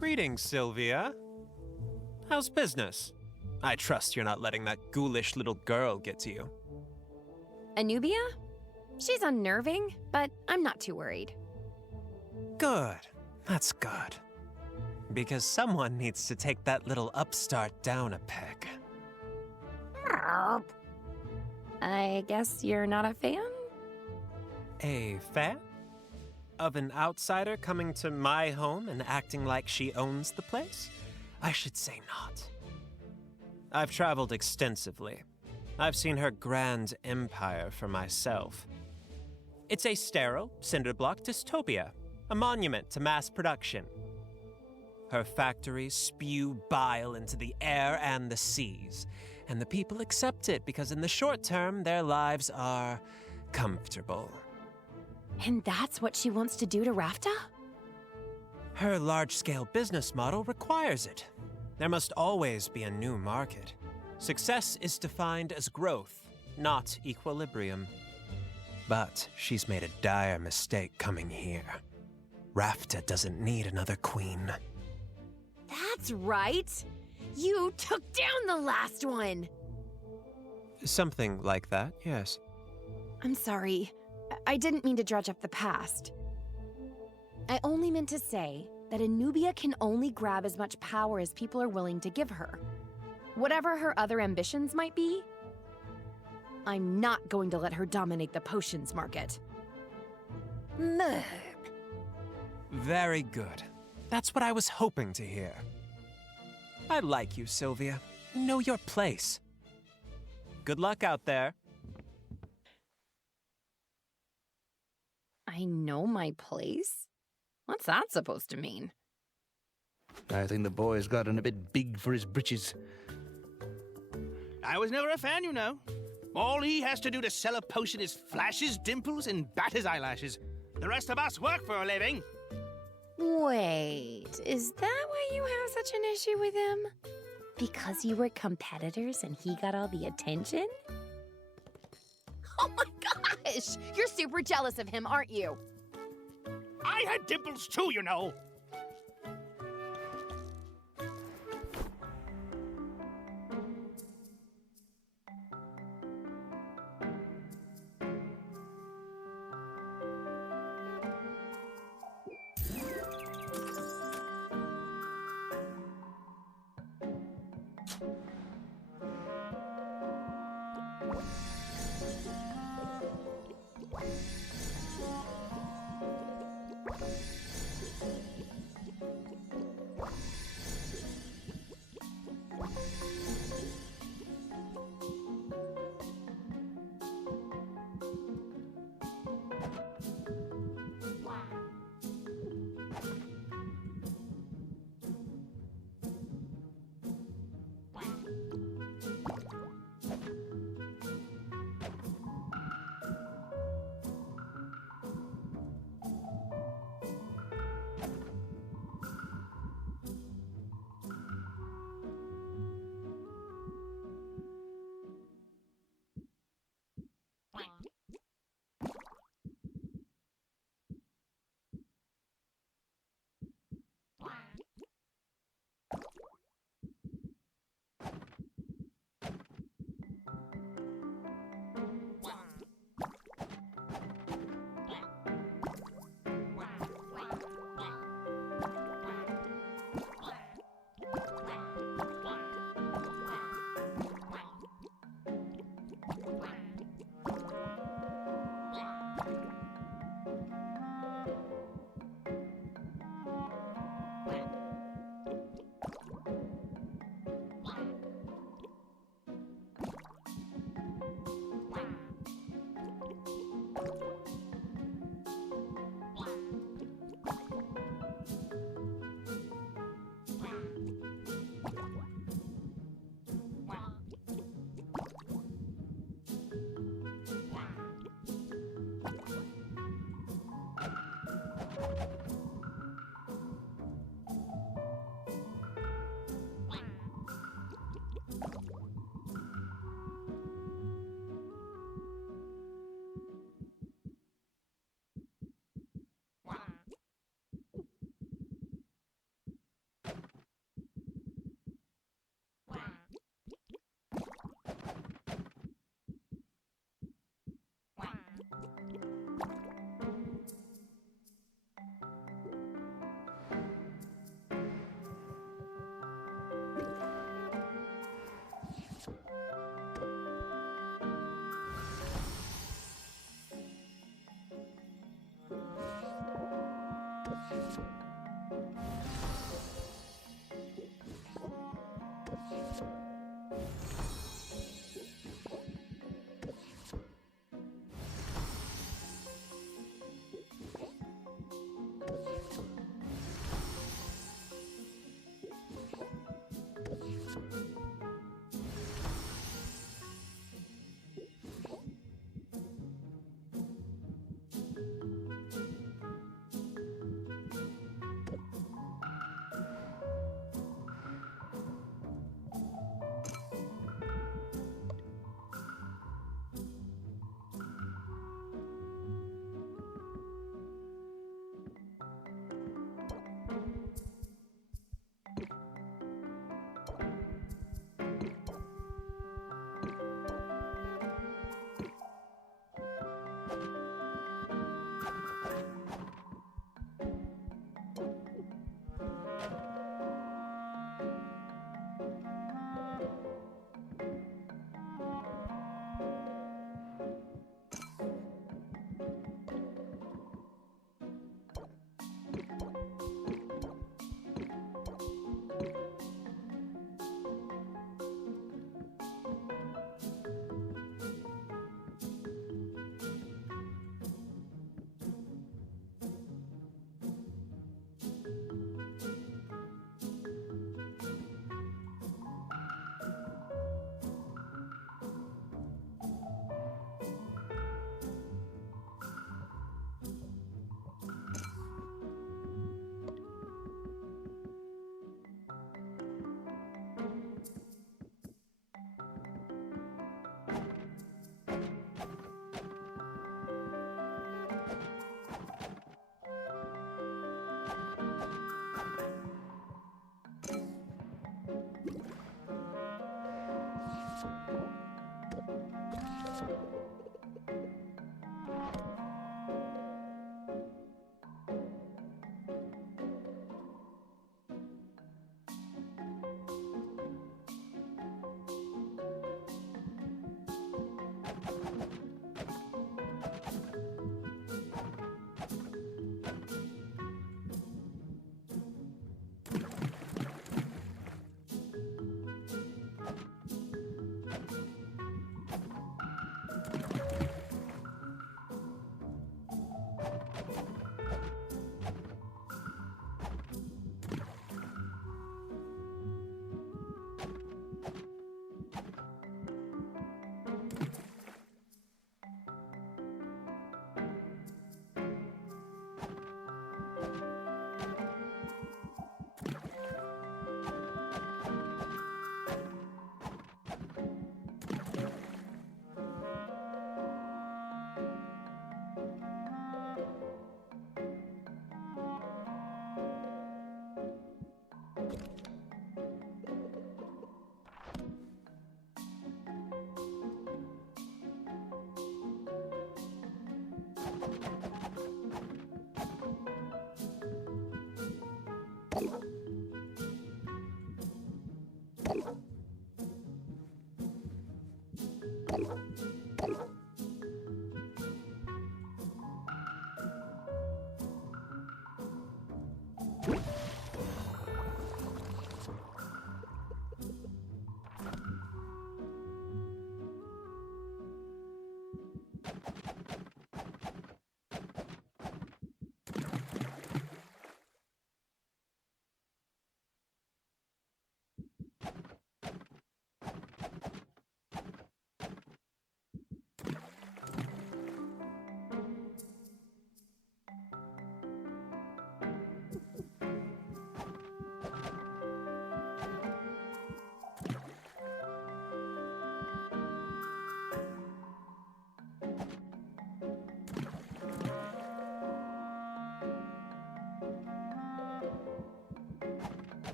Greetings, Sylvia. How's business? I trust you're not letting that ghoulish little girl get to you. Anubia? She's unnerving, but I'm not too worried. Good. That's good. Because someone needs to take that little upstart down a peg. I guess you're not a fan? A fan? Of an outsider coming to my home and acting like she owns the place? I should say not. I've traveled extensively. I've seen her grand empire for myself. It's a sterile, cinder-block dystopia, a monument to mass production. Her factories spew bile into the air and the seas, and the people accept it because in the short term, their lives are comfortable. And that's what she wants to do to Rafta? Her large-scale business model requires it. There must always be a new market. Success is defined as growth, not equilibrium. But she's made a dire mistake coming here. Rafta doesn't need another queen. That's right! You took down the last one! Something like that, yes. I'm sorry. I didn't mean to dredge up the past. I only meant to say that Anubia can only grab as much power as people are willing to give her. Whatever her other ambitions might be, I'm not going to let her dominate the potions market. Merp. Very good. That's what I was hoping to hear. I like you, Sylvia. You know your place. Good luck out there. I know my place? What's that supposed to mean? I think the boy's gotten a bit big for his britches. I was never a fan, you know. All he has to do to sell a potion is flash his dimples and bat his eyelashes. The rest of us work for a living. Wait, is that why you have such an issue with him? Because you were competitors and he got all the attention? Oh my gosh! You're super jealous of him, aren't you? I had dimples too, you know.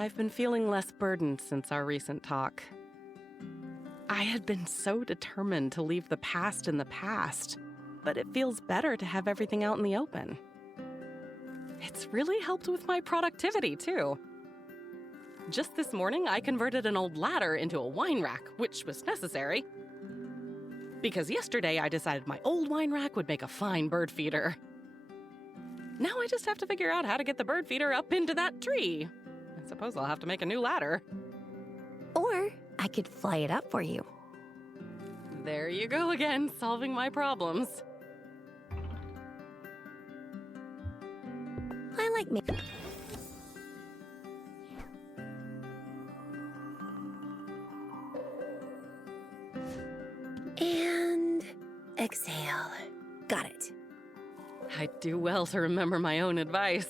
I've been feeling less burdened since our recent talk. I had been so determined to leave the past in the past, but it feels better to have everything out in the open. It's really helped with my productivity, too. Just this morning, I converted an old ladder into a wine rack, which was necessary. Because yesterday, I decided my old wine rack would make a fine bird feeder. Now I just have to figure out how to get the bird feeder up into that tree. I suppose I'll have to make a new ladder. Or I could fly it up for you. There you go again, solving my problems. I like me. And exhale. Got it. I do well to remember my own advice.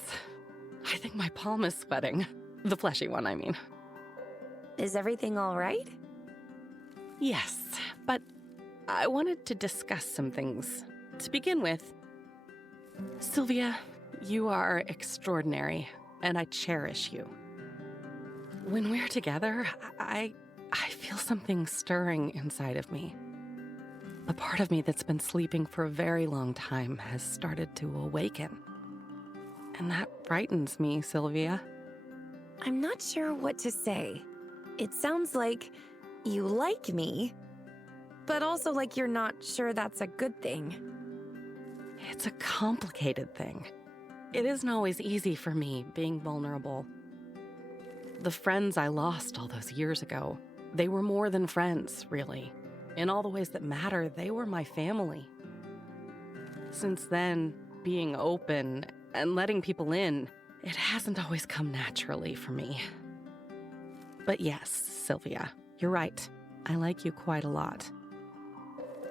I think my palm is sweating. The fleshy one, I mean. Is everything all right? Yes, but I wanted to discuss some things. To begin with, Sylvia, you are extraordinary, and I cherish you. When we're together, I feel something stirring inside of me. A part of me that's been sleeping for a very long time has started to awaken. And that frightens me, Sylvia. I'm not sure what to say. It sounds like you like me, but also like you're not sure that's a good thing. It's a complicated thing. It isn't always easy for me being vulnerable. The friends I lost all those years ago, they were more than friends, really. In all the ways that matter, they were my family. Since then, being open and letting people in, it hasn't always come naturally for me. But yes, Sylvia, you're right. I like you quite a lot.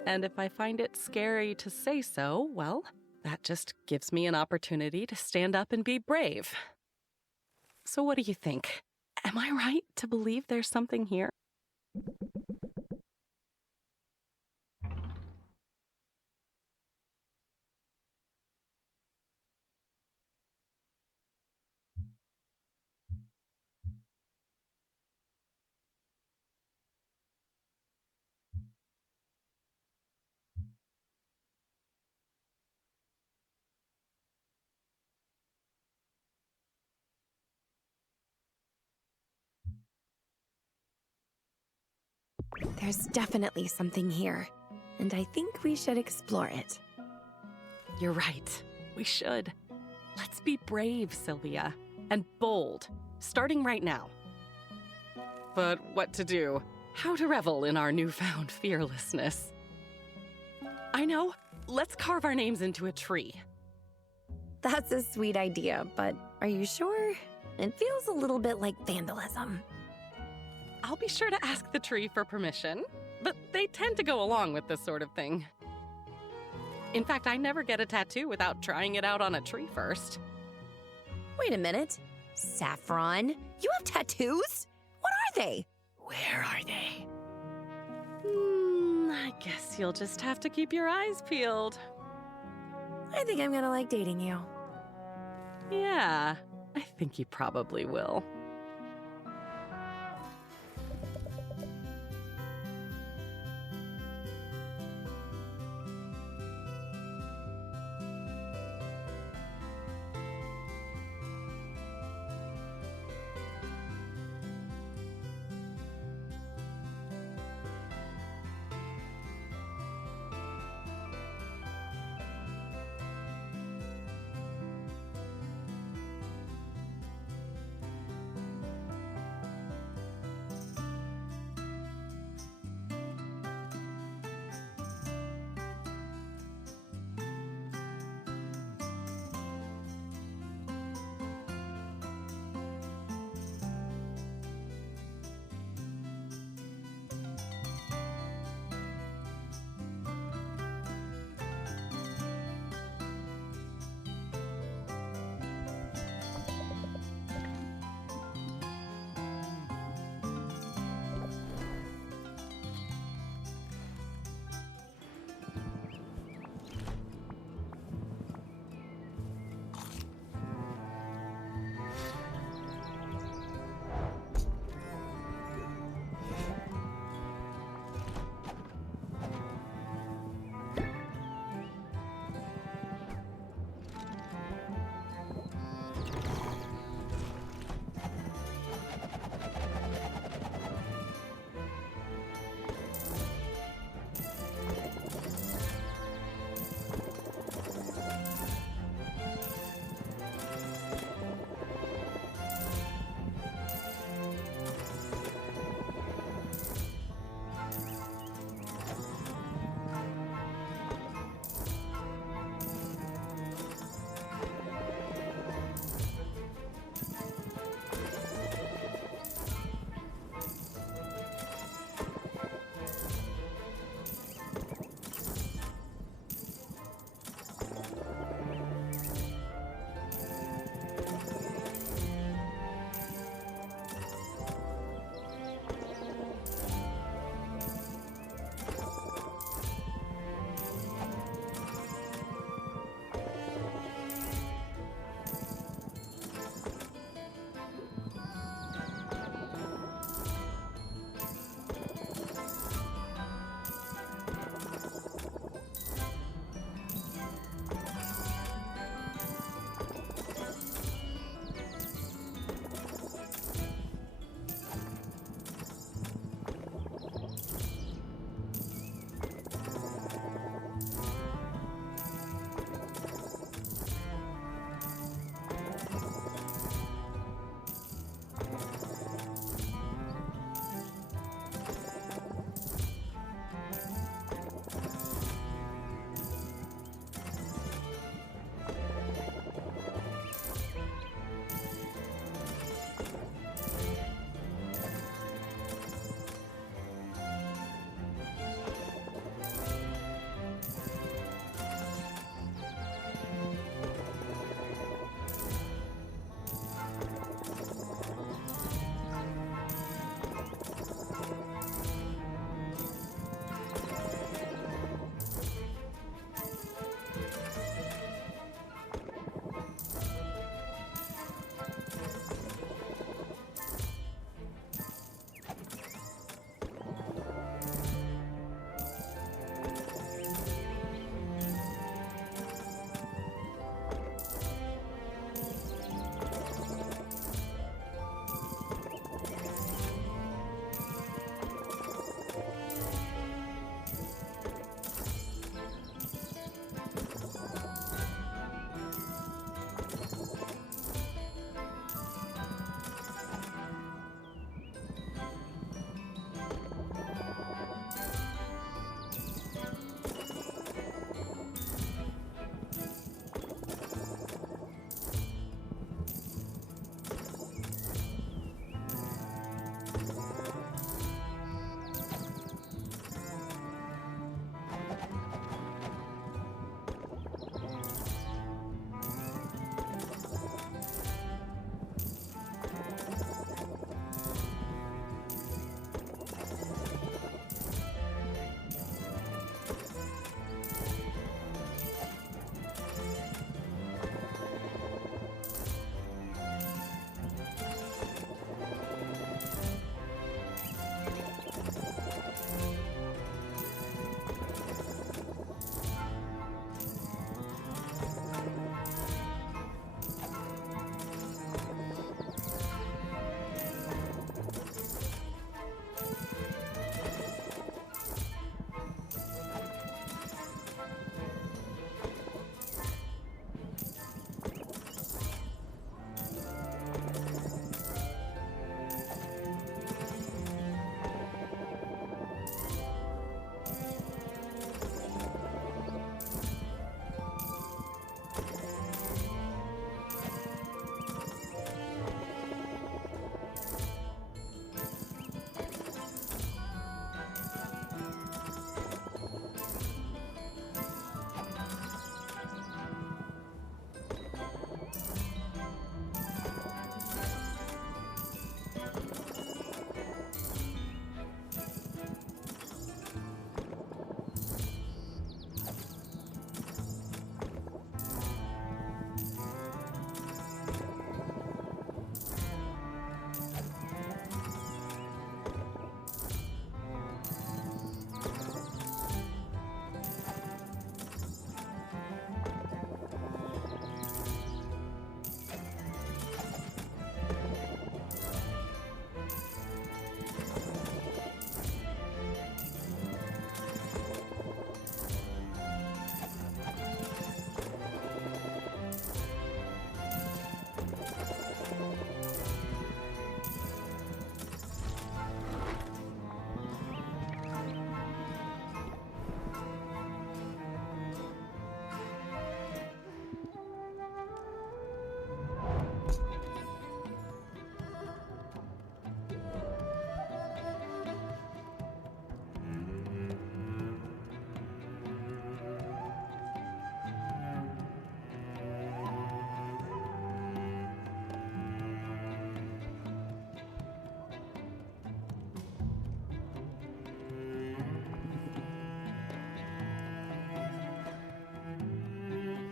And if I find it scary to say so, well, that just gives me an opportunity to stand up and be brave. So what do you think? Am I right to believe there's something here? There's definitely something here, and I think we should explore it. You're right. We should. Let's be brave, Sylvia, and bold, starting right now. But what to do? How to revel in our newfound fearlessness? I know. Let's carve our names into a tree. That's a sweet idea, but are you sure? It feels a little bit like vandalism. I'll be sure to ask the tree for permission, but they tend to go along with this sort of thing. In fact, I never get a tattoo without trying it out on a tree first. Wait a minute. Saffron, you have tattoos? What are they? Where are they? I guess you'll just have to keep your eyes peeled. I think I'm gonna like dating you. Yeah, I think you probably will.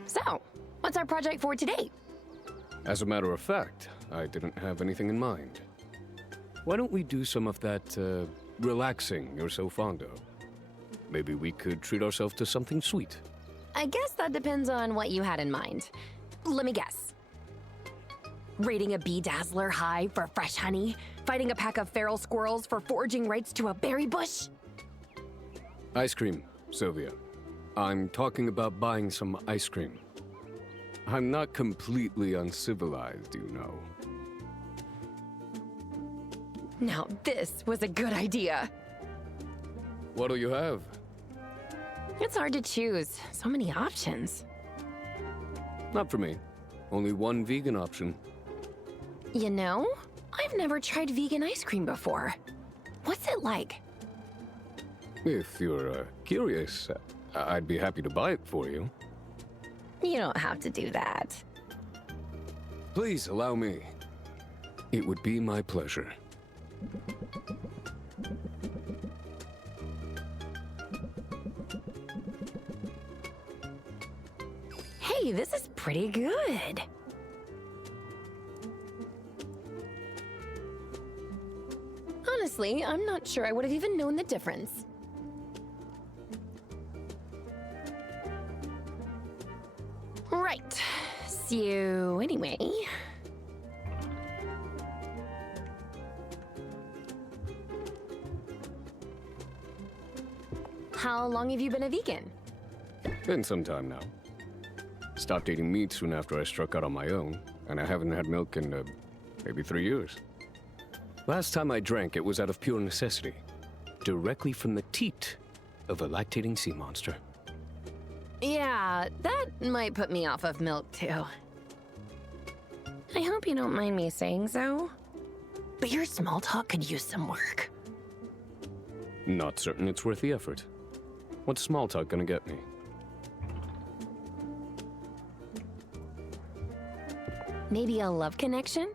So, what's our project for today? As a matter of fact, I didn't have anything in mind. Why don't we do some of that, relaxing you're so fond of? Maybe we could treat ourselves to something sweet. I guess that depends on what you had in mind. Let me guess. Raiding a bee dazzler hive for fresh honey? Fighting a pack of feral squirrels for foraging rights to a berry bush? Ice cream, Sylvia. I'm talking about buying some ice cream. I'm not completely uncivilized, you know. Now this was a good idea. What'll you have? It's hard to choose. So many options. Not for me. Only one vegan option. You know, I've never tried vegan ice cream before. What's it like? If you're curious, I'd be happy to buy it for you. You don't have to do that. Please allow me. It would be my pleasure. Hey, this is pretty good. Honestly, I'm not sure I would have even known the difference. Right. So, anyway. How long have you been a vegan? Been some time now. Stopped eating meat soon after I struck out on my own, and I haven't had milk in maybe 3 years. Last time I drank, it was out of pure necessity, directly from the teat of a lactating sea monster. Yeah, that might put me off of milk too. I hope you don't mind me saying so, but your small talk could use some work. Not certain it's worth the effort. What's small talk gonna get me? Maybe a love connection?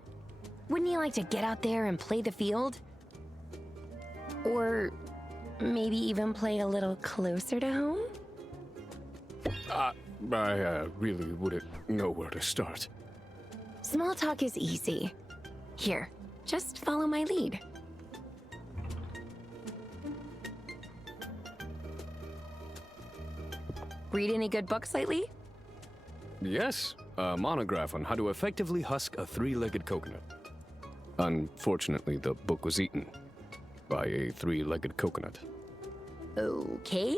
Wouldn't you like to get out there and play the field? Or maybe even play a little closer to home? I really wouldn't know where to start. Small talk is easy. Here, just follow my lead. Read any good books lately? Yes, a monograph on how to effectively husk a three-legged coconut. Unfortunately, the book was eaten by a three-legged coconut. Okay.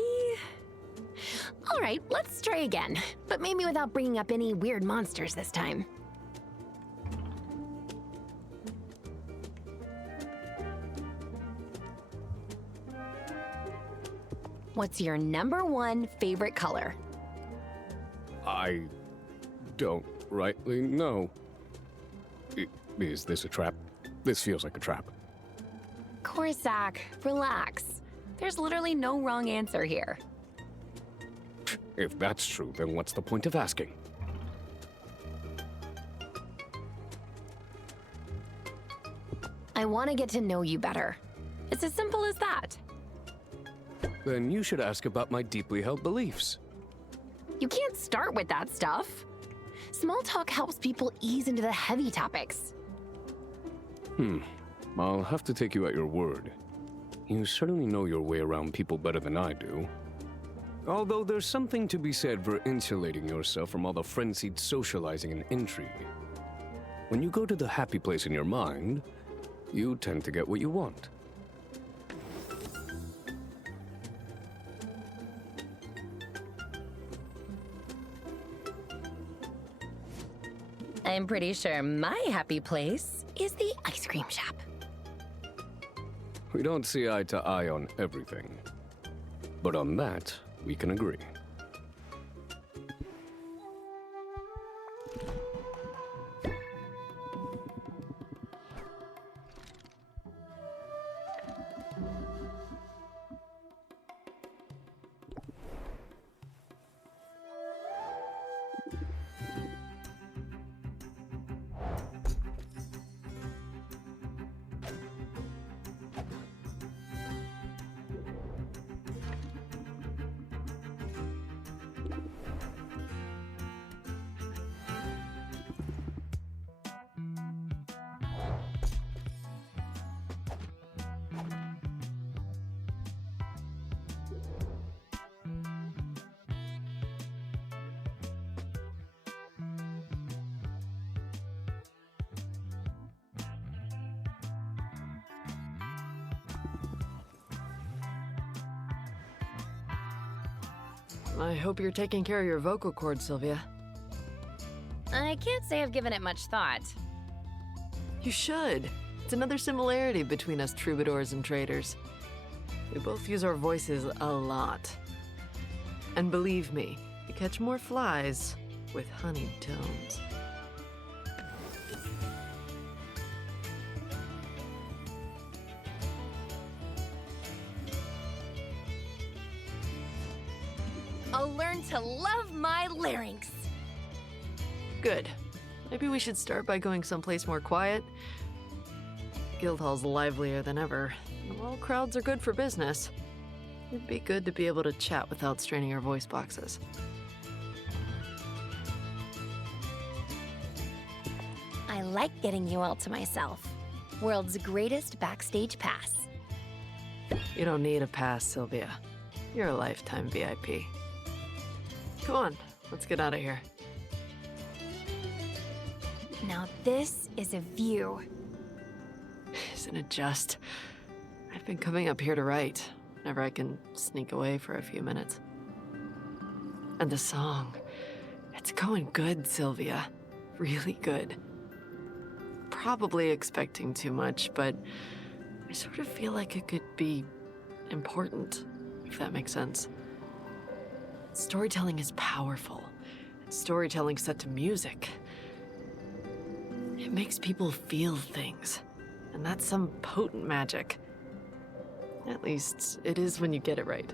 All right, let's try again, but maybe without bringing up any weird monsters this time. What's your #1 favorite color? I don't rightly know. Is this a trap? This feels like a trap. Corsac, relax. There's literally no wrong answer here. If that's true, then what's the point of asking? I want to get to know you better. It's as simple as that. Then you should ask about my deeply held beliefs. You can't start with that stuff. Small talk helps people ease into the heavy topics. I'll have to take you at your word. You certainly know your way around people better than I do. Although there's something to be said for insulating yourself from all the frenzied socializing and intrigue. When you go to the happy place in your mind, you tend to get what you want. I'm pretty sure my happy place is the ice cream shop. We don't see eye to eye on everything. But on that, we can agree. I hope you're taking care of your vocal cords, Sylvia. I can't say I've given it much thought. You should. It's another similarity between us troubadours and traders. We both use our voices a lot. And believe me, we catch more flies with honeyed tones. I'll learn to love my larynx. Good. Maybe we should start by going someplace more quiet. Guildhall's livelier than ever, and while crowds are good for business, it'd be good to be able to chat without straining our voice boxes. I like getting you all to myself. World's greatest backstage pass. You don't need a pass, Sylvia. You're a lifetime VIP. Come on, let's get out of here. Now this is a view. Isn't it just? I've been coming up here to write, whenever I can sneak away for a few minutes. And the song, it's going good, Sylvia. Really good. Probably expecting too much, but I sort of feel like it could be important, if that makes sense. Storytelling is powerful. Storytelling set to music. It makes people feel things. And that's some potent magic. At least, it is when you get it right.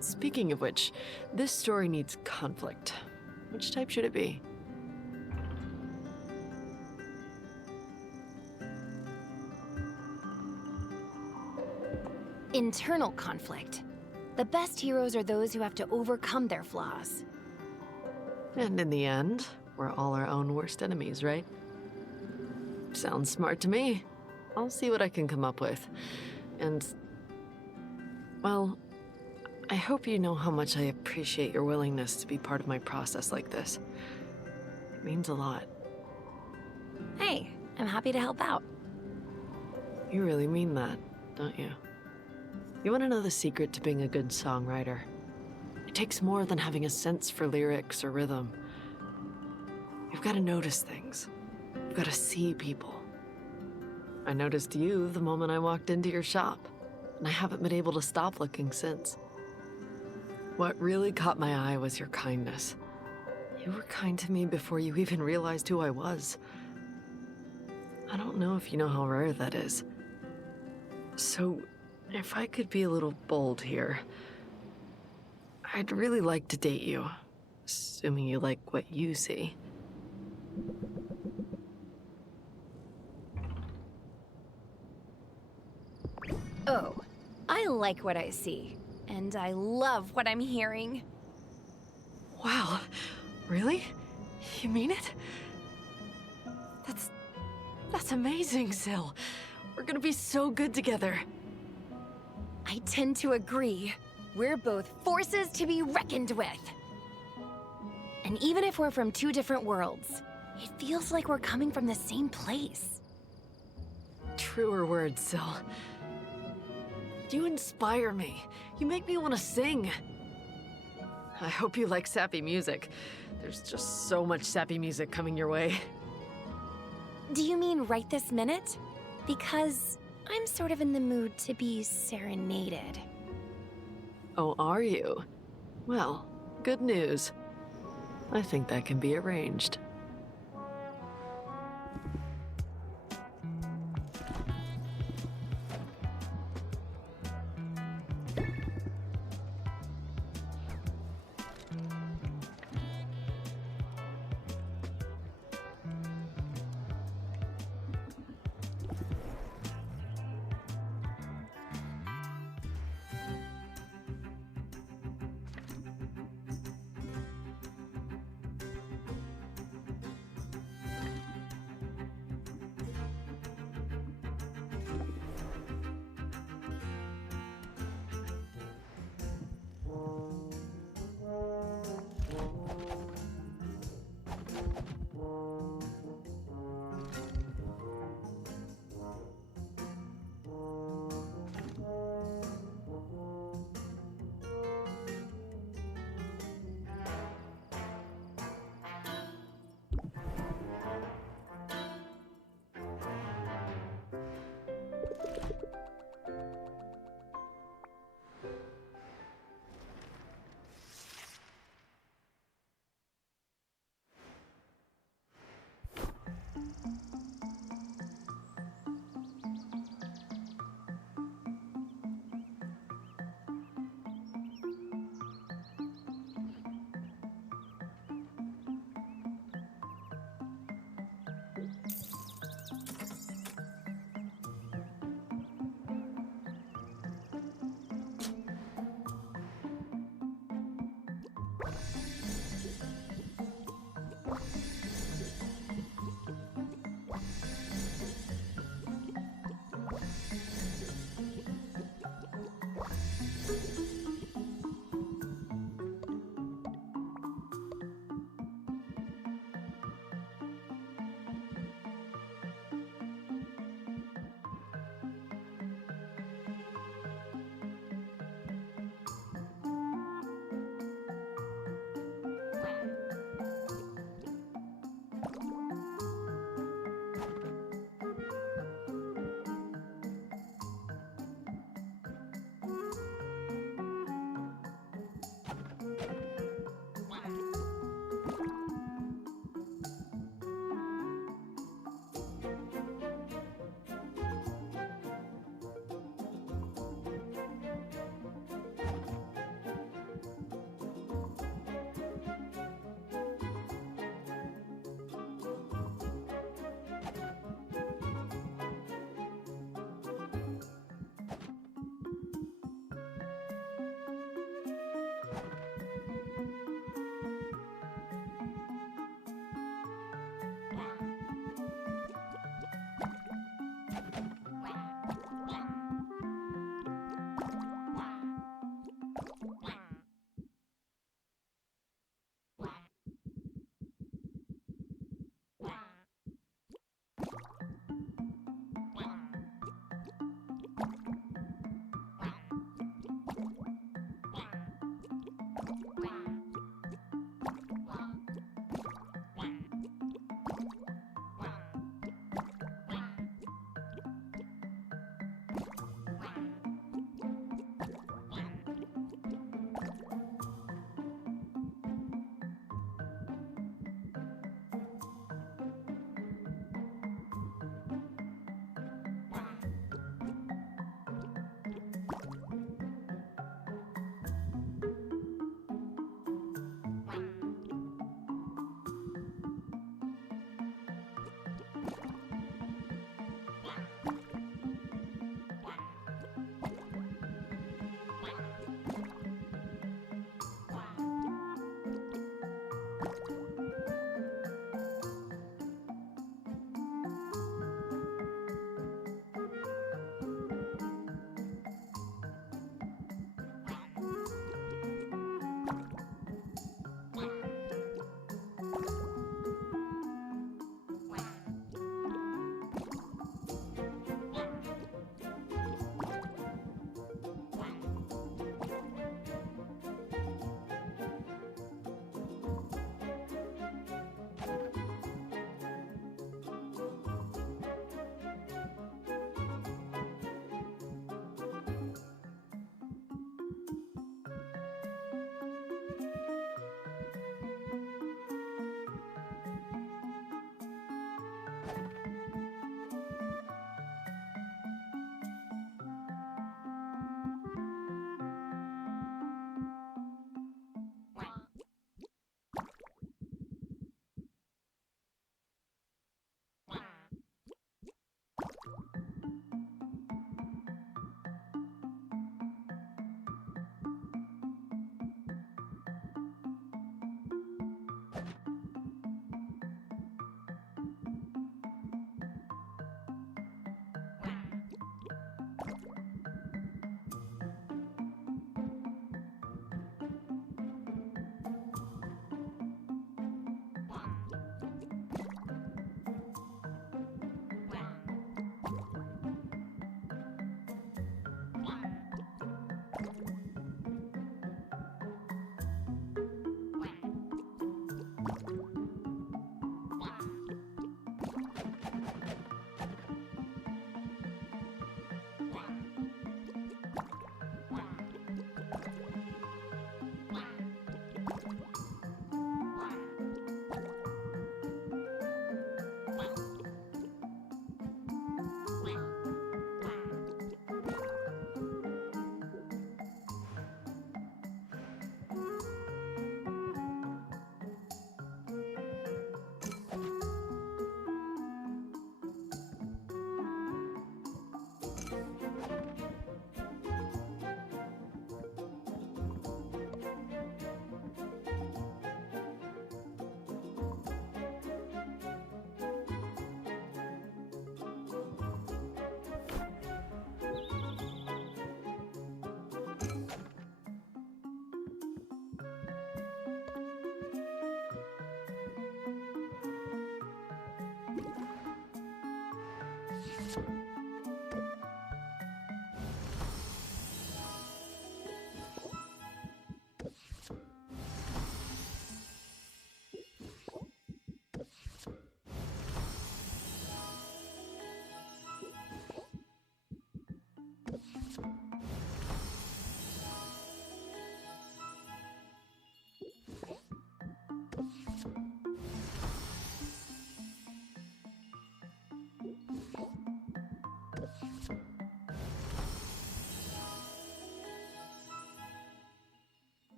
Speaking of which, this story needs conflict. Which type should it be? Internal conflict. The best heroes are those who have to overcome their flaws. And in the end, we're all our own worst enemies, right? Sounds smart to me. I'll see what I can come up with. And, well, I hope you know how much I appreciate your willingness to be part of my process like this. It means a lot. Hey, I'm happy to help out. You really mean that, don't you? You want to know the secret to being a good songwriter? It takes more than having a sense for lyrics or rhythm. You've got to notice things. You've got to see people. I noticed you the moment I walked into your shop, and I haven't been able to stop looking since. What really caught my eye was your kindness. You were kind to me before you even realized who I was. I don't know if you know how rare that is. So, if I could be a little bold here, I'd really like to date you, assuming you like what you see. Oh, I like what I see. And I love what I'm hearing. Wow, really? You mean it? That's amazing, Syl. We're gonna be so good together. I tend to agree. We're both forces to be reckoned with. And even if we're from two different worlds, it feels like we're coming from the same place. Truer words, Syl. You inspire me. You make me want to sing. I hope you like sappy music. There's just so much sappy music coming your way. Do you mean right this minute? Because I'm sort of in the mood to be serenaded. Oh, are you? Well, good news. I think that can be arranged.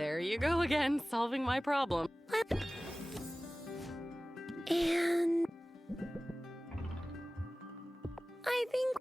There you go again, solving my problem. And I think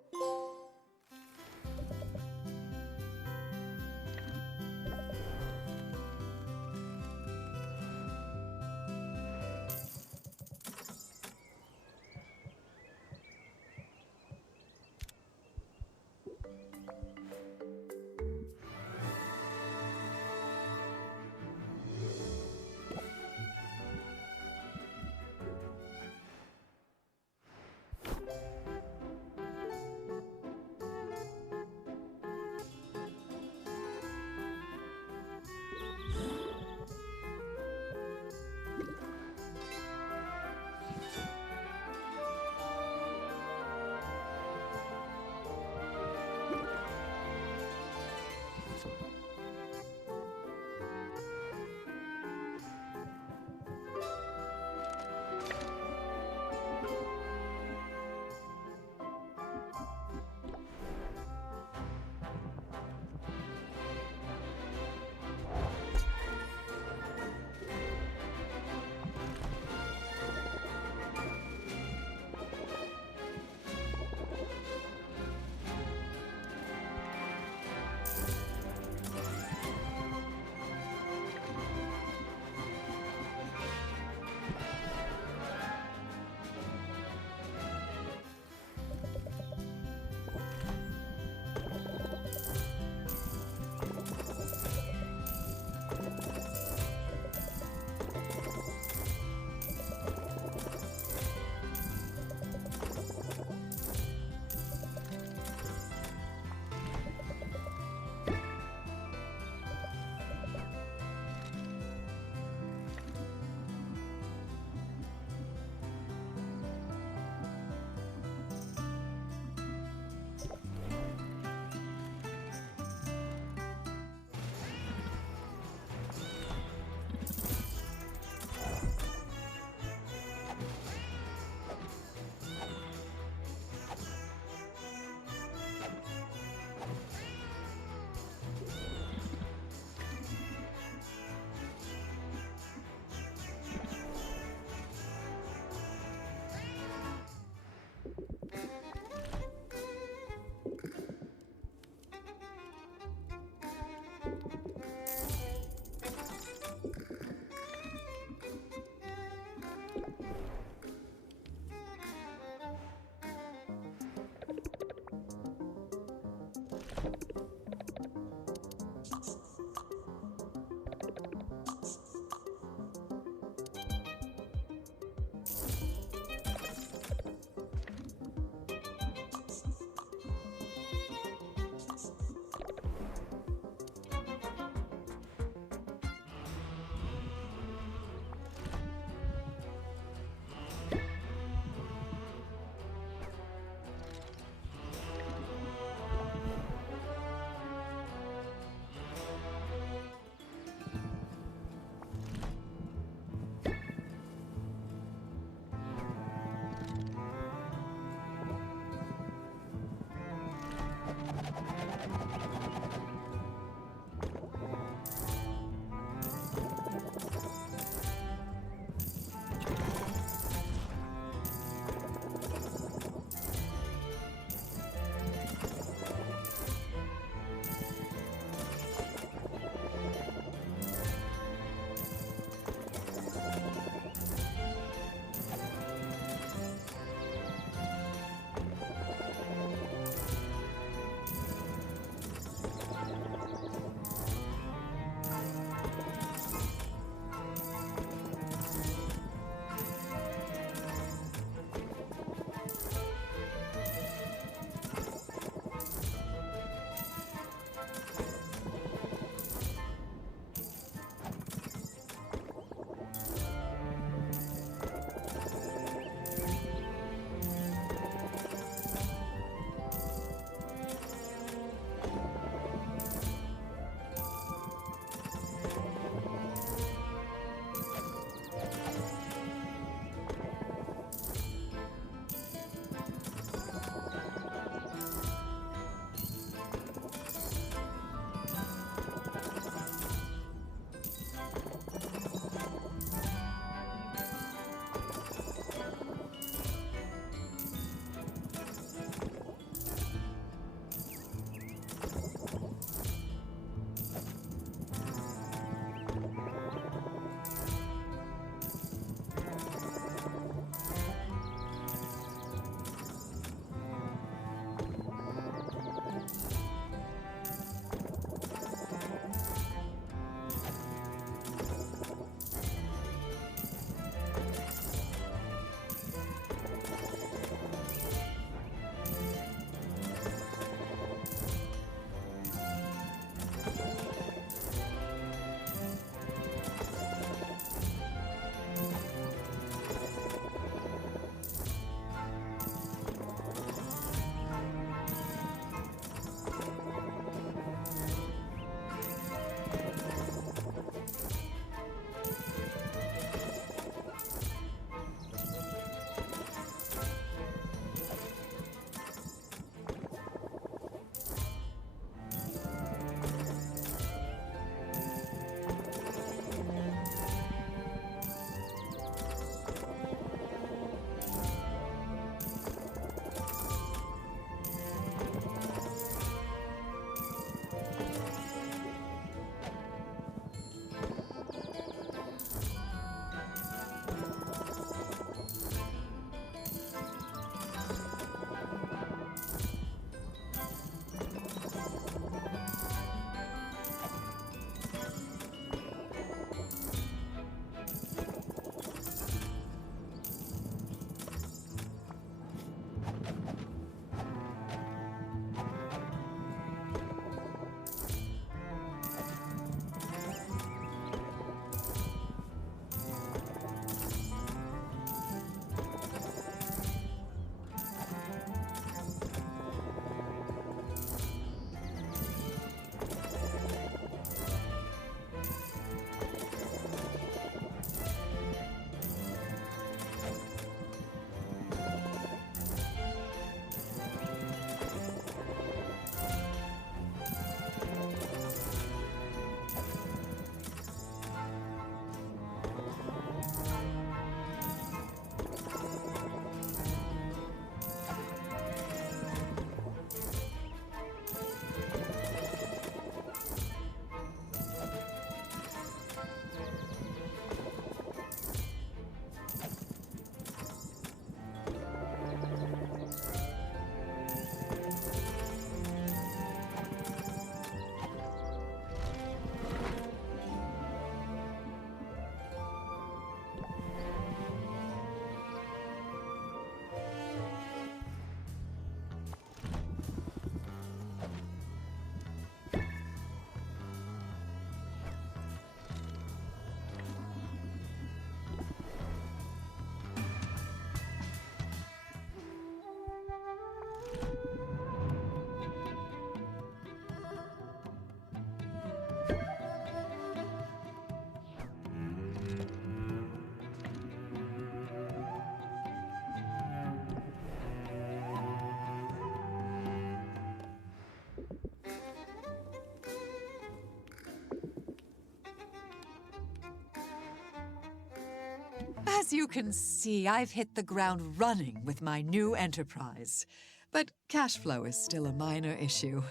As you can see, I've hit the ground running with my new enterprise. But cash flow is still a minor issue.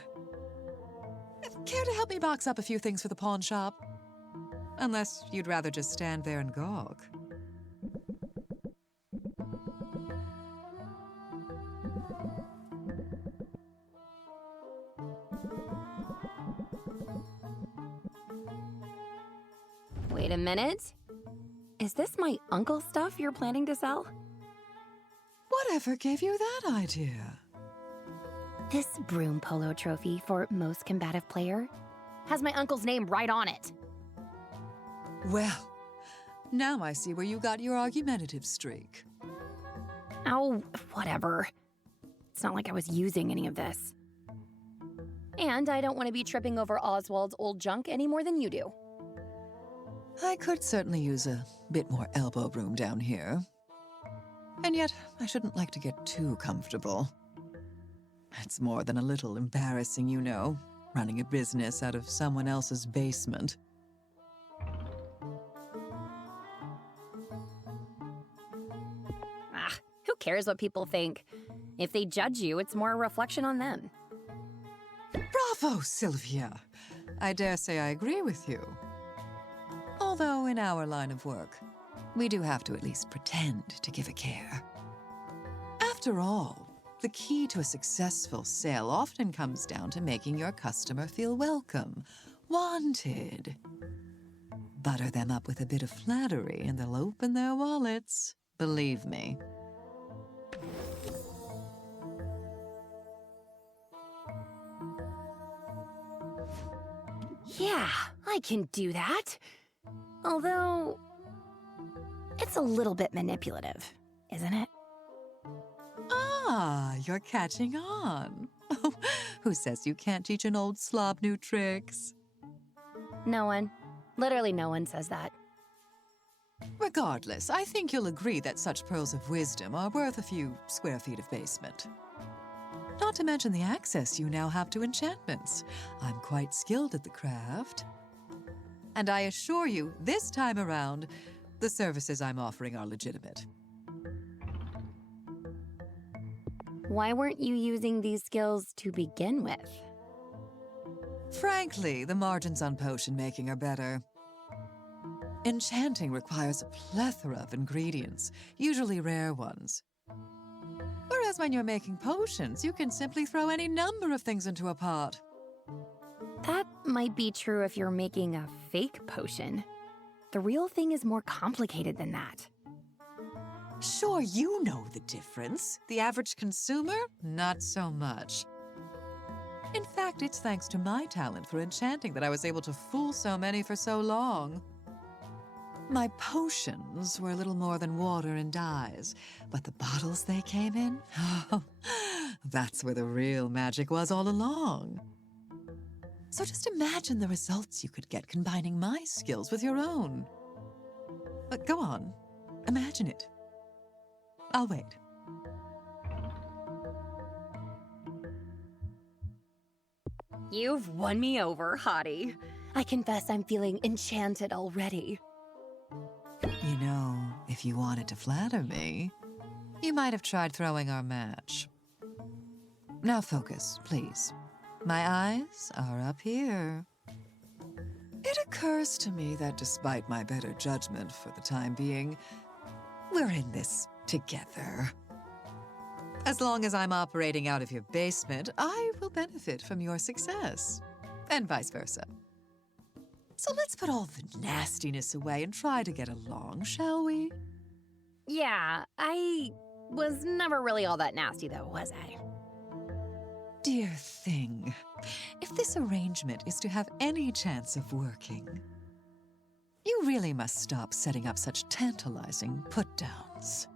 Care to help me box up a few things for the pawn shop? Unless you'd rather just stand there and gawk. Wait a minute. Is this my uncle's stuff you're planning to sell? Whatever gave you that idea? This broom polo trophy for most combative player has my uncle's name right on it. Well, now I see where you got your argumentative streak. Oh, whatever. It's not like I was using any of this. And I don't want to be tripping over Oswald's old junk any more than you do. I could certainly use a bit more elbow room down here. And yet, I shouldn't like to get too comfortable. It's more than a little embarrassing, you know, running a business out of someone else's basement. Who cares what people think? If they judge you, it's more a reflection on them. Bravo, Sylvia! I dare say I agree with you. Although in our line of work, we do have to at least pretend to give a care. After all, the key to a successful sale often comes down to making your customer feel welcome, wanted. Butter them up with a bit of flattery and they'll open their wallets. Believe me. Yeah, I can do that. Although, it's a little bit manipulative, isn't it? Ah, you're catching on. Who says you can't teach an old slob new tricks? No one. Literally no one says that. Regardless, I think you'll agree that such pearls of wisdom are worth a few square feet of basement. Not to mention the access you now have to enchantments. I'm quite skilled at the craft. And I assure you, this time around, the services I'm offering are legitimate. Why weren't you using these skills to begin with? Frankly, the margins on potion making are better. Enchanting requires a plethora of ingredients, usually rare ones. Whereas when you're making potions, you can simply throw any number of things into a pot. That might be true if you're making a fake potion. The real thing is more complicated than that. Sure, you know the difference. The average consumer, not so much. In fact, it's thanks to my talent for enchanting that I was able to fool so many for so long. My potions were little more than water and dyes, but the bottles they came in, oh, that's where the real magic was all along. So just imagine the results you could get combining my skills with your own. But go on, imagine it. I'll wait. You've won me over, hottie. I confess I'm feeling enchanted already. You know, if you wanted to flatter me, you might have tried throwing our match. Now focus, please. My eyes are up here. It occurs to me that despite my better judgment for the time being, we're in this together. As long as I'm operating out of your basement, I will benefit from your success, and vice versa. So let's put all the nastiness away and try to get along, shall we? Yeah, I was never really all that nasty though, was I? Dear thing, if this arrangement is to have any chance of working, you really must stop setting up such tantalizing put-downs.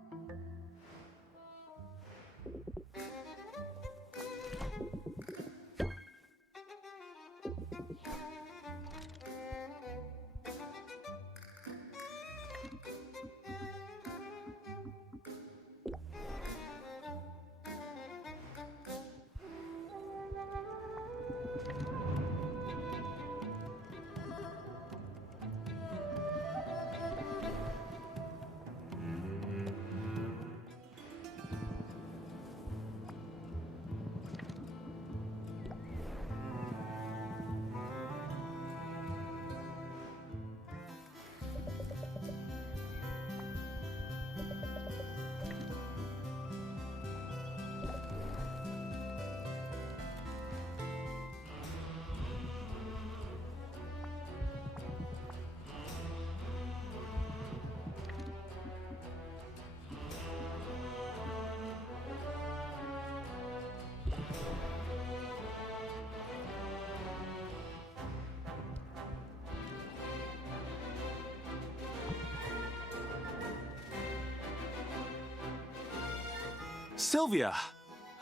Sylvia!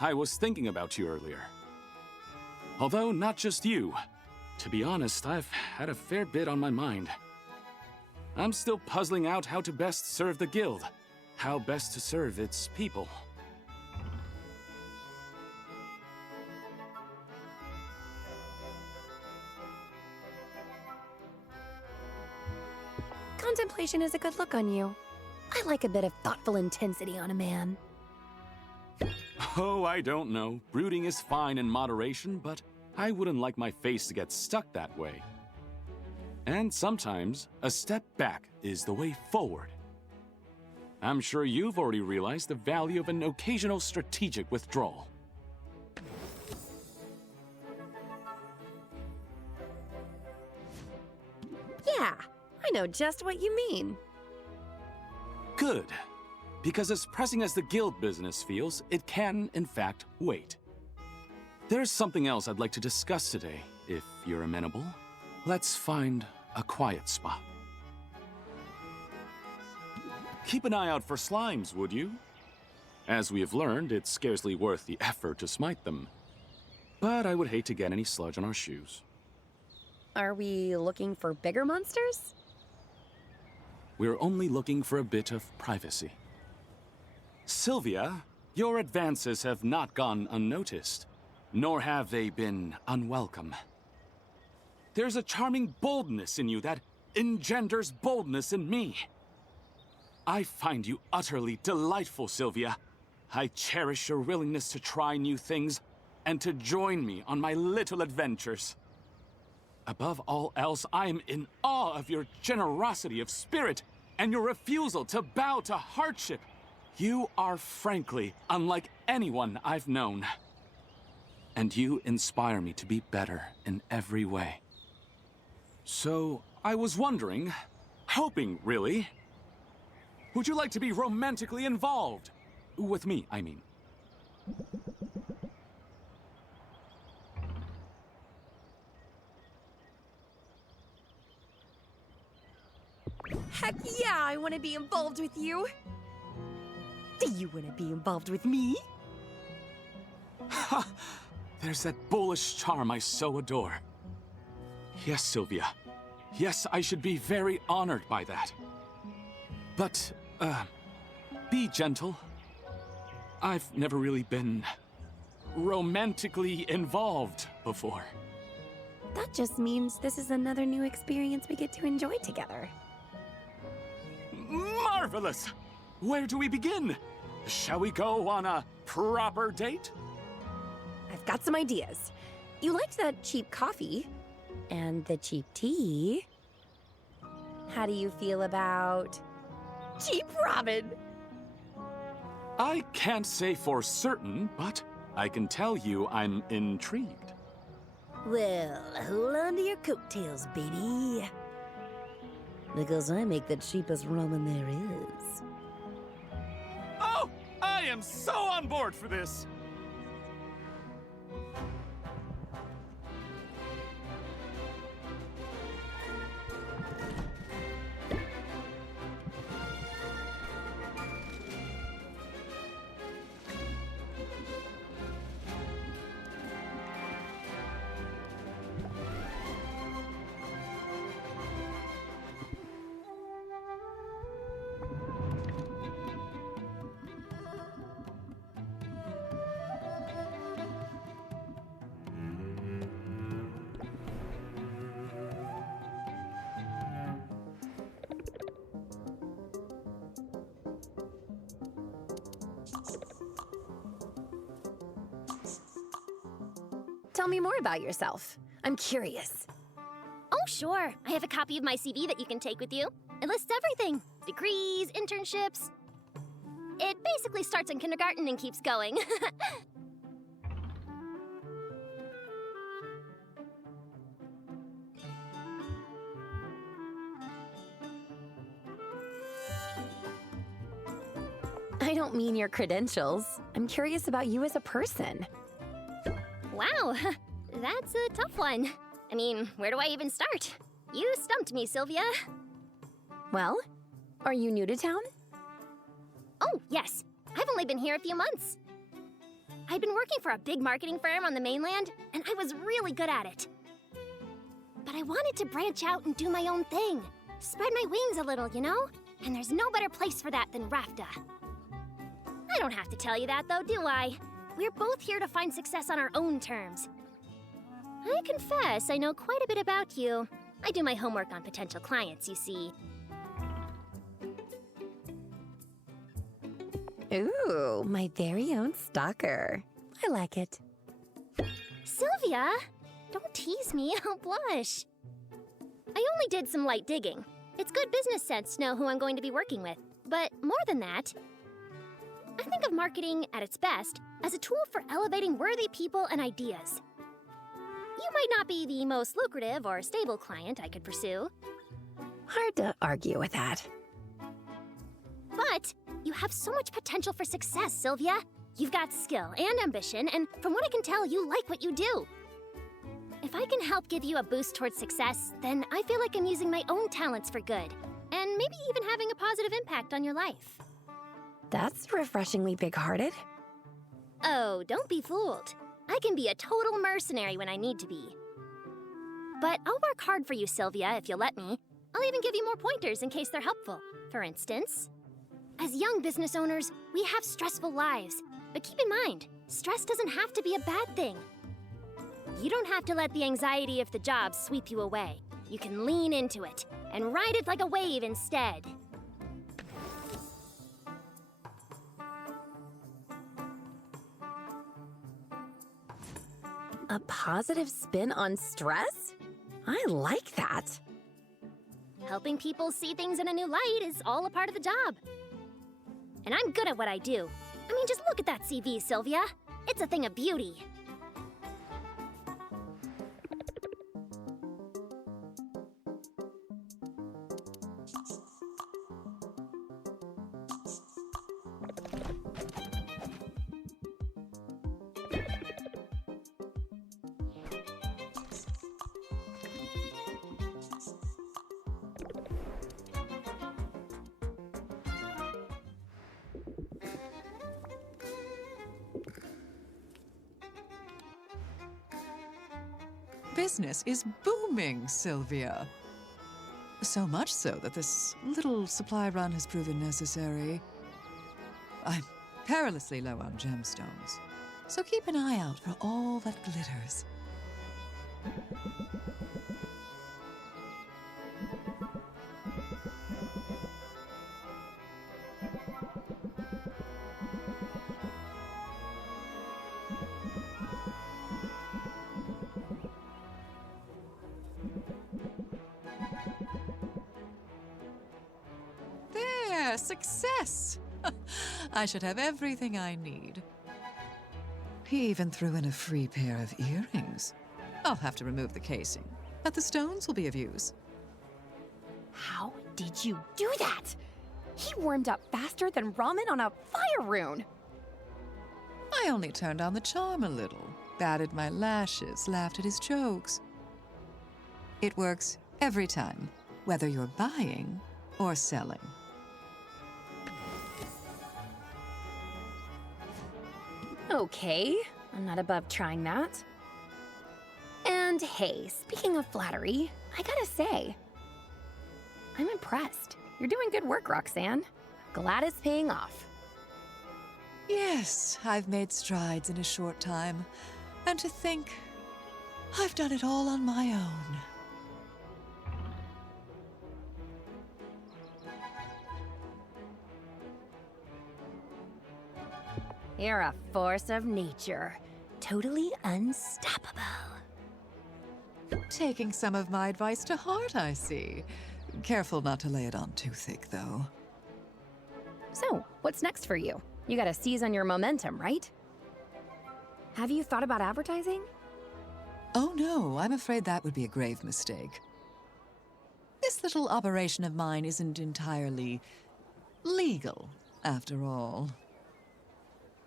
I was thinking about you earlier. Although, not just you. To be honest, I've had a fair bit on my mind. I'm still puzzling out how to best serve the guild. How best to serve its people. Contemplation is a good look on you. I like a bit of thoughtful intensity on a man. Oh, I don't know. Brooding is fine in moderation, but I wouldn't like my face to get stuck that way. And sometimes, a step back is the way forward. I'm sure you've already realized the value of an occasional strategic withdrawal. Yeah, I know just what you mean. Good. Because as pressing as the guild business feels, it can, in fact, wait. There's something else I'd like to discuss today, if you're amenable. Let's find a quiet spot. Keep an eye out for slimes, would you? As we have learned, it's scarcely worth the effort to smite them. But I would hate to get any sludge on our shoes. Are we looking for bigger monsters? We're only looking for a bit of privacy. Sylvia, your advances have not gone unnoticed, nor have they been unwelcome. There's a charming boldness in you that engenders boldness in me. I find you utterly delightful, Sylvia. I cherish your willingness to try new things and to join me on my little adventures. Above all else, I am in awe of your generosity of spirit and your refusal to bow to hardship. You are frankly unlike anyone I've known. And you inspire me to be better in every way. So, I was wondering, hoping really, would you like to be romantically involved? With me, I mean. Heck yeah, I want to be involved with you. Do you want to be involved with me? Ha! There's that bullish charm I so adore. Yes, Sylvia. Yes, I should be very honored by that. But, be gentle. I've never really been romantically involved before. That just means this is another new experience we get to enjoy together. Marvelous! Where do we begin? Shall we go on a proper date? I've got some ideas. You liked that cheap coffee and the cheap tea. How do you feel about cheap ramen? I can't say for certain, but I can tell you I'm intrigued. Well, hold on to your coattails, baby. Because I make the cheapest ramen there is. Oh! I am so on board for this! Tell me more about yourself. I'm curious. Oh, sure. I have a copy of my CV that you can take with you. It lists everything. Degrees, internships. It basically starts in kindergarten and keeps going. I don't mean your credentials. I'm curious about you as a person. Wow, that's a tough one. I mean, where do I even start? You stumped me, Sylvia. Well, are you new to town? Oh, yes. I've only been here a few months. I'd been working for a big marketing firm on the mainland, and I was really good at it. But I wanted to branch out and do my own thing. Spread my wings a little, you know? And there's no better place for that than RAFTA. I don't have to tell you that, though, do I? We're both here to find success on our own terms. I confess I know quite a bit about you. I do my homework on potential clients, you see. Ooh, my very own stalker. I like it. Sylvia! Don't tease me, I'll blush. I only did some light digging. It's good business sense to know who I'm going to be working with. But more than that, I think of marketing at its best as a tool for elevating worthy people and ideas. You might not be the most lucrative or stable client I could pursue. Hard to argue with that. But you have so much potential for success, Sylvia. You've got skill and ambition, and from what I can tell, you like what you do. If I can help give you a boost towards success, then I feel like I'm using my own talents for good, and maybe even having a positive impact on your life. That's refreshingly big-hearted. Oh, don't be fooled. I can be a total mercenary when I need to be. But I'll work hard for you, Sylvia, if you'll let me. I'll even give you more pointers in case they're helpful. For instance, as young business owners, we have stressful lives. But keep in mind, stress doesn't have to be a bad thing. You don't have to let the anxiety of the job sweep you away. You can lean into it and ride it like a wave instead. A positive spin on stress? I like that. Helping people see things in a new light is all a part of the job. And I'm good at what I do. I mean, just look at that CV, Sylvia. It's a thing of beauty. Business is booming, Sylvia. So much so that this little supply run has proven necessary. I'm perilously low on gemstones, so keep an eye out for all that glitters. Success! I should have everything I need. He even threw in a free pair of earrings. I'll have to remove the casing, but the stones will be of use. How did you do that? He warmed up faster than ramen on a fire rune. I only turned on the charm a little, batted my lashes, laughed at his jokes. It works every time, whether you're buying or selling. Okay, I'm not above trying that. And hey, speaking of flattery, I gotta say, I'm impressed. You're doing good work, Roxanne. Glad it's paying off. Yes, I've made strides in a short time. And to think, I've done it all on my own. You're a force of nature. Totally unstoppable. Taking some of my advice to heart, I see. Careful not to lay it on too thick, though. So, what's next for you? You gotta seize on your momentum, right? Have you thought about advertising? Oh no, I'm afraid that would be a grave mistake. This little operation of mine isn't entirely legal, after all.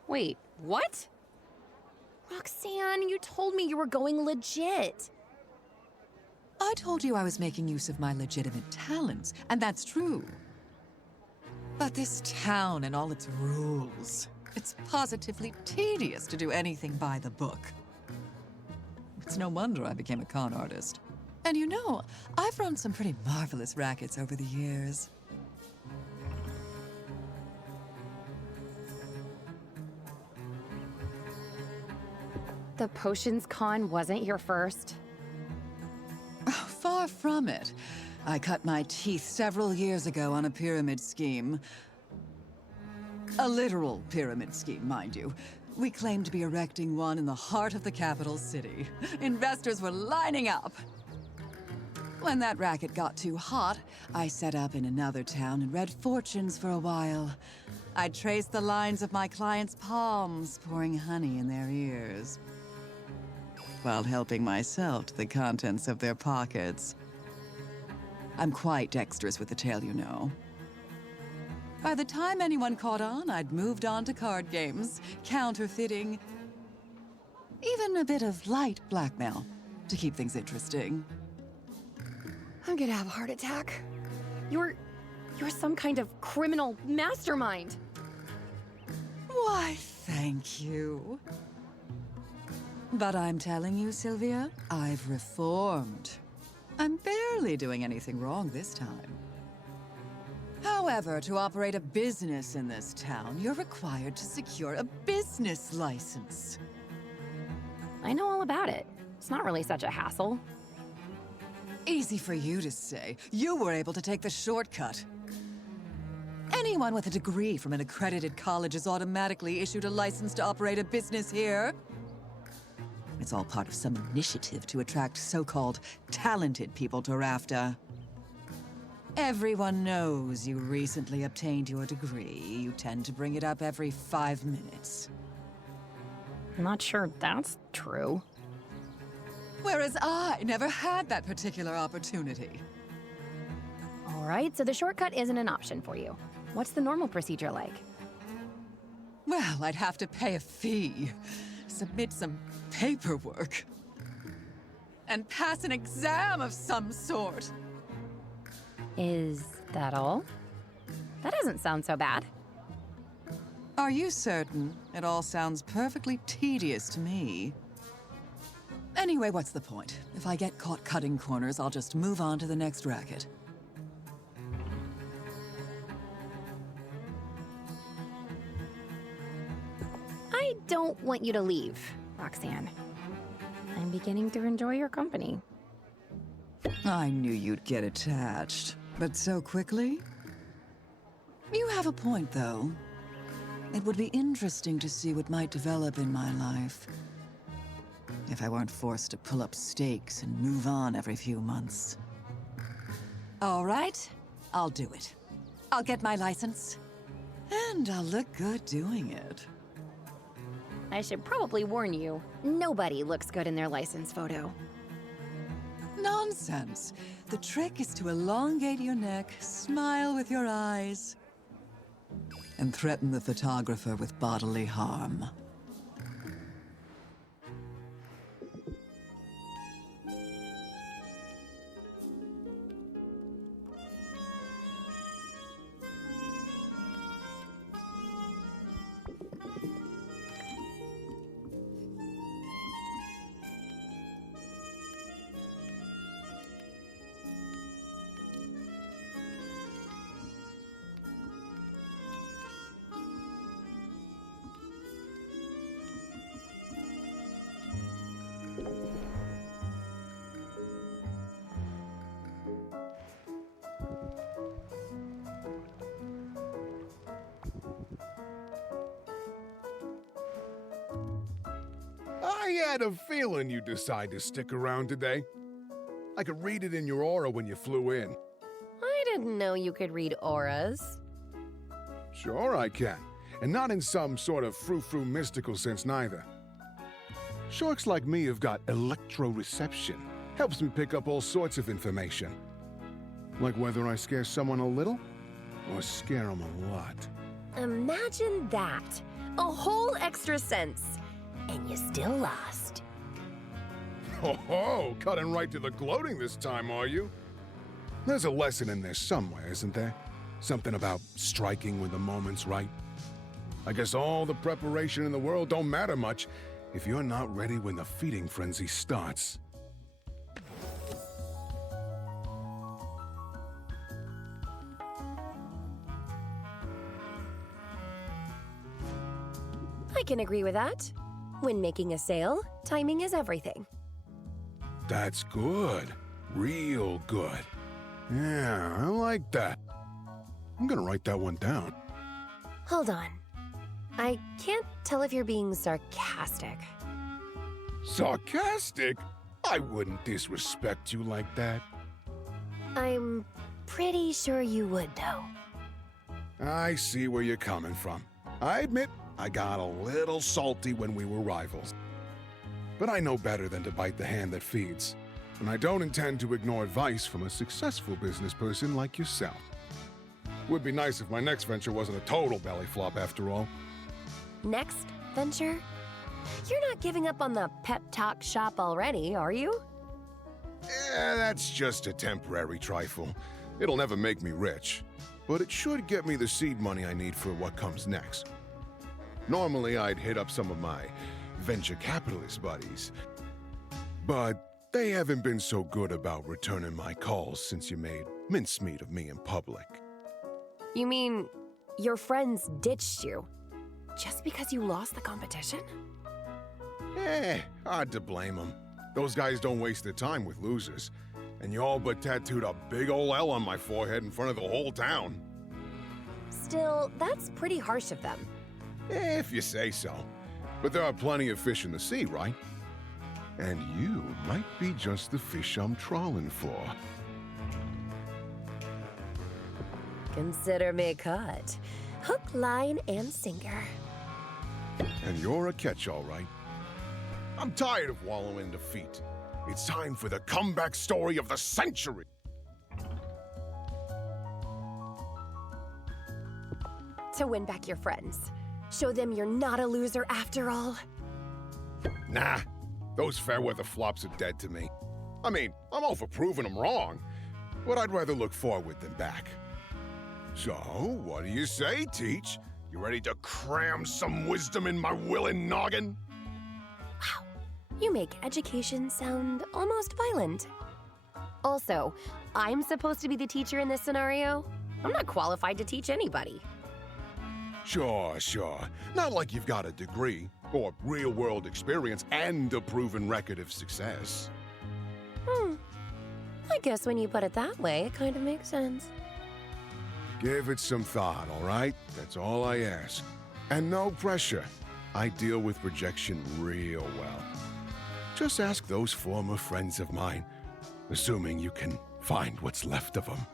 Wait, what? Roxanne, you told me you were going legit. I told you I was making use of my legitimate talents, and that's true. But this town and all its rules. It's positively tedious to do anything by the book. It's no wonder I became a con artist. And you know, I've run some pretty marvelous rackets over the years. The potions con wasn't your first? Oh, far from it. I cut my teeth several years ago on a pyramid scheme. A literal pyramid scheme, mind you. We claimed to be erecting one in the heart of the capital city. Investors were lining up. When that racket got too hot, I set up in another town and read fortunes for a while. I traced the lines of my clients' palms, pouring honey in their ears, while helping myself to the contents of their pockets. I'm quite dexterous with the tail, you know. By the time anyone caught on, I'd moved on to card games, counterfeiting, even a bit of light blackmail to keep things interesting. I'm gonna have a heart attack. You're some kind of criminal mastermind. Why, thank you. But I'm telling you, Sylvia, I've reformed. I'm barely doing anything wrong this time. However, to operate a business in this town, you're required to secure a business license. I know all about it. It's not really such a hassle. Easy for you to say. You were able to take the shortcut. Anyone with a degree from an accredited college is automatically issued a license to operate a business here. It's all part of some initiative to attract so-called talented people to Rafta. Everyone knows you recently obtained your degree. You tend to bring it up every 5 minutes. I'm not sure that's true. Whereas I never had that particular opportunity. All right, so the shortcut isn't an option for you. What's the normal procedure like? Well, I'd have to pay a fee, submit some paperwork, and pass an exam of some sort. Is that all? That doesn't sound so bad. Are you certain? It all sounds perfectly tedious to me. Anyway, what's the point? If I get caught cutting corners, I'll just move on to the next racket. I don't want you to leave, Roxanne. I'm beginning to enjoy your company. I knew you'd get attached, but so quickly? You have a point, though. It would be interesting to see what might develop in my life if I weren't forced to pull up stakes and move on every few months. All right, I'll do it. I'll get my license, and I'll look good doing it. I should probably warn you, nobody looks good in their license photo. Nonsense. The trick is to elongate your neck, smile with your eyes, and threaten the photographer with bodily harm. I had a feeling you'd decide to stick around today. I could read it in your aura when you flew in. I didn't know you could read auras. Sure I can, and not in some sort of frou-frou mystical sense neither. Sharks like me have got electroreception. Helps me pick up all sorts of information. Like whether I scare someone a little, or scare them a lot. Imagine that. A whole extra sense. And you still lost. Oh, cutting right to the gloating this time, are you? There's a lesson in there somewhere, isn't there? Something about striking when the moment's right. I guess all the preparation in the world don't matter much if you're not ready when the feeding frenzy starts. I can agree with that. When making a sale, timing is everything. That's good. Real good. Yeah, I like that. I'm gonna write that one down. Hold on. I can't tell if you're being sarcastic. Sarcastic? I wouldn't disrespect you like that. I'm pretty sure you would, though. I see where you're coming from. I admit I got a little salty when we were rivals. But I know better than to bite the hand that feeds. And I don't intend to ignore advice from a successful business person like yourself. Would be nice if my next venture wasn't a total belly flop after all. Next venture? You're not giving up on the pep talk shop already, are you? That's just a temporary trifle. It'll never make me rich, but it should get me the seed money I need for what comes next. Normally, I'd hit up some of my venture capitalist buddies, but they haven't been so good about returning my calls since you made mincemeat of me in public. You mean your friends ditched you just because you lost the competition? Hard to blame them. Those guys don't waste their time with losers. And you all but tattooed a big ol' L on my forehead in front of the whole town. Still, that's pretty harsh of them. If you say so. But there are plenty of fish in the sea, right? And you might be just the fish I'm trawling for. Consider me caught. Hook, line, and sinker. And you're a catch, all right. I'm tired of wallowing in defeat. It's time for the comeback story of the century. To win back your friends. Show them you're not a loser after all. Nah, those fair-weather flops are dead to me. I mean, I'm all for proving them wrong, but I'd rather look forward than back. So, what do you say, Teach? You ready to cram some wisdom in my willing noggin? Wow, you make education sound almost violent. Also, I'm supposed to be the teacher in this scenario? I'm not qualified to teach anybody. Sure. Not like you've got a degree, or real-world experience, and a proven record of success. I guess when you put it that way, it kind of makes sense. Give it some thought, all right? That's all I ask. And no pressure. I deal with rejection real well. Just ask those former friends of mine, assuming you can find what's left of them.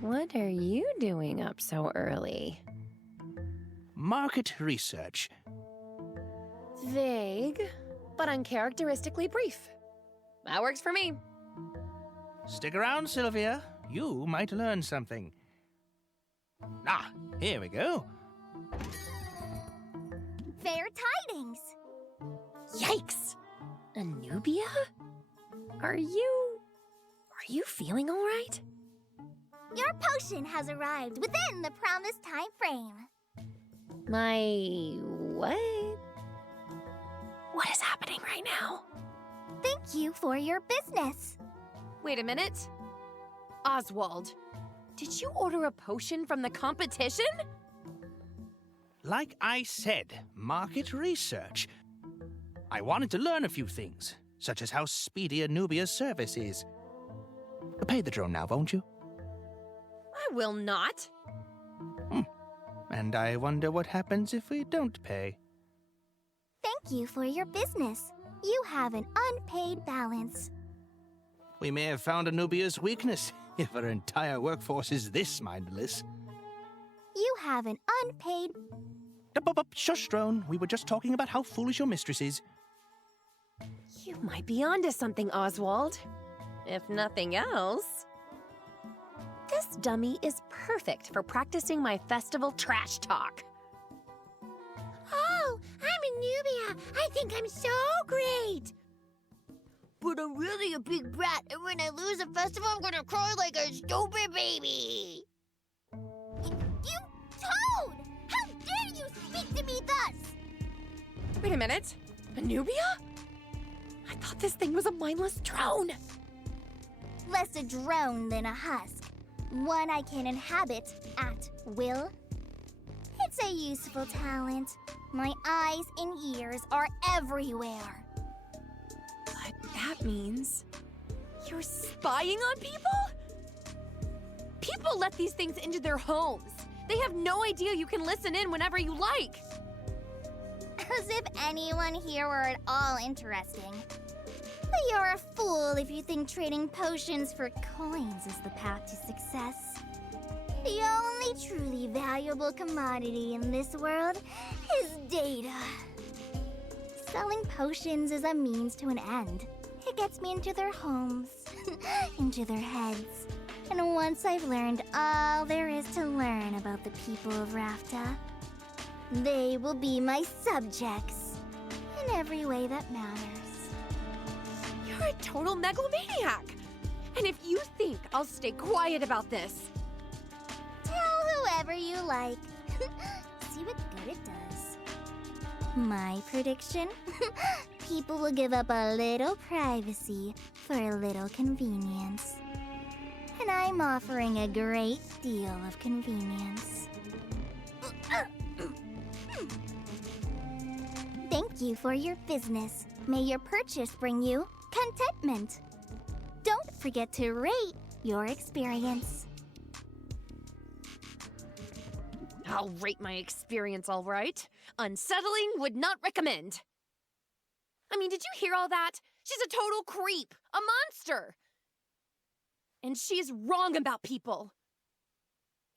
What are you doing up so early? Market research. Vague, but uncharacteristically brief. That works for me. Stick around, Sylvia. You might learn something. Ah, here we go. Fair tidings. Yikes! Anubia? Are you feeling all right? Your potion has arrived within the promised time frame. My what? What is happening right now? Thank you for your business. Wait a minute. Oswald, did you order a potion from the competition? Like I said, market research. I wanted to learn a few things, such as how speedy Anubia's service is. Pay the drone now, won't you? I will not. And I wonder what happens if we don't pay. Thank you for your business. You have an unpaid balance. We may have found Anubia's weakness if her entire workforce is this mindless. You have an unpaid... Shush, Drone. We were just talking about how foolish your mistress is. You might be onto something, Oswald. If nothing else... This dummy is perfect for practicing my festival trash talk. Oh, I'm a Nubia. I think I'm so great. But I'm really a big brat, and when I lose a festival, I'm gonna cry like a stupid baby. You Toad! How dare you speak to me thus? Wait a minute. A Nubia? I thought this thing was a mindless drone. Less a drone than a husk. One I can inhabit at will. It's a useful talent. My eyes and ears are everywhere. But that means you're spying on people? People let these things into their homes. They have no idea you can listen in whenever you like. As if anyone here were at all interesting. But you're a fool if you think trading potions for coins is the path to success. The only truly valuable commodity in this world is data. Selling potions is a means to an end. It gets me into their homes, into their heads. And once I've learned all there is to learn about the people of Rafta, they will be my subjects in every way that matters. You're a total megalomaniac. And if you think I'll stay quiet about this... Tell whoever you like. See what good it does. My prediction? People will give up a little privacy for a little convenience. And I'm offering a great deal of convenience. Thank you for your business. May your purchase bring you contentment. Don't forget to rate your experience. I'll rate my experience all right. Unsettling, would not recommend. I mean, did you hear all that? She's a total creep, a monster. And she's wrong about people.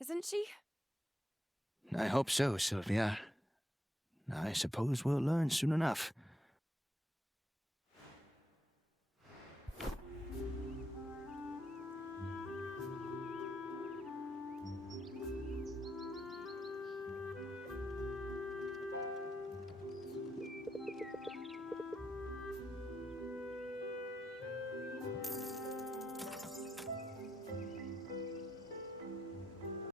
Isn't she? I hope so, Sylvia. I suppose we'll learn soon enough.